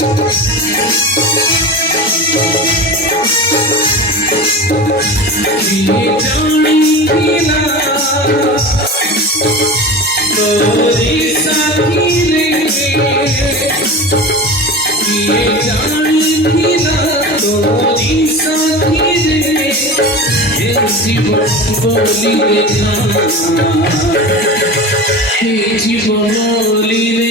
तोरी साथी रे ये जानी थी ना तोरी साथी रे ये जीवन बोली रे हे जीवन बोली रे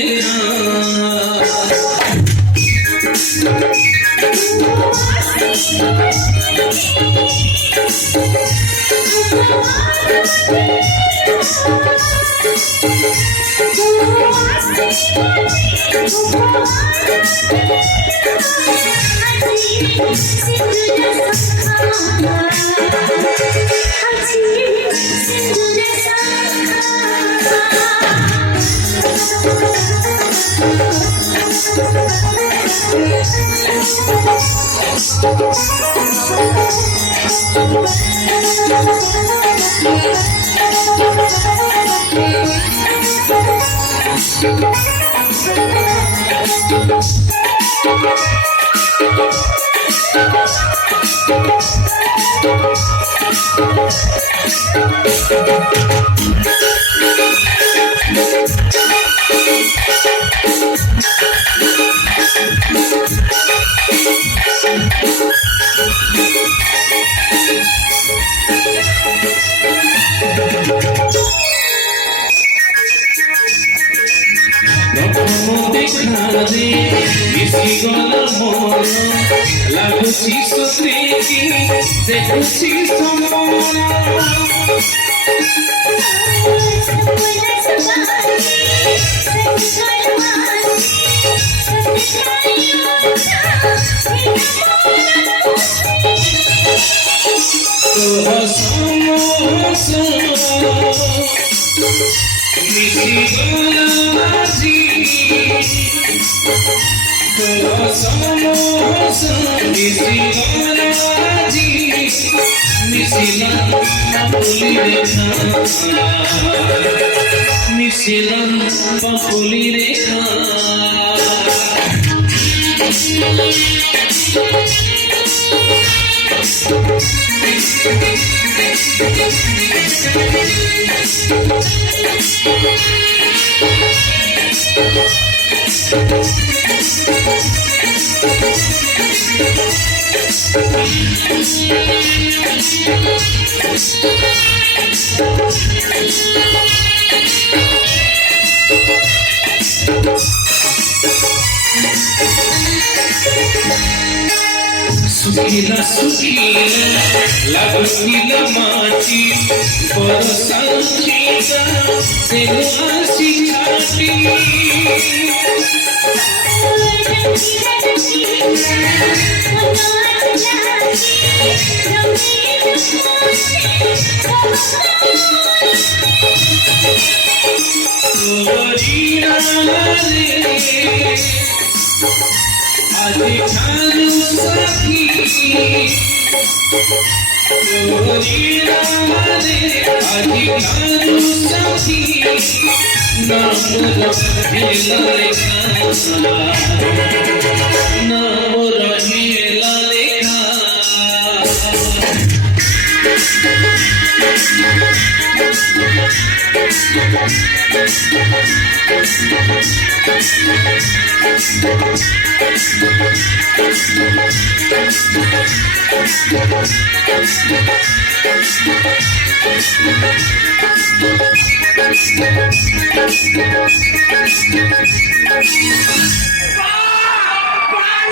লাগুছি সত্রিকি দেখুছি সমনা सुखीला सुखीला लागुनीला माटी बरसांचीला तेनु आसी छाटी आजी छानु सखी तोरी रामने आजी छानु सखी नाम रखेला लेखा नाम रखेला लेखा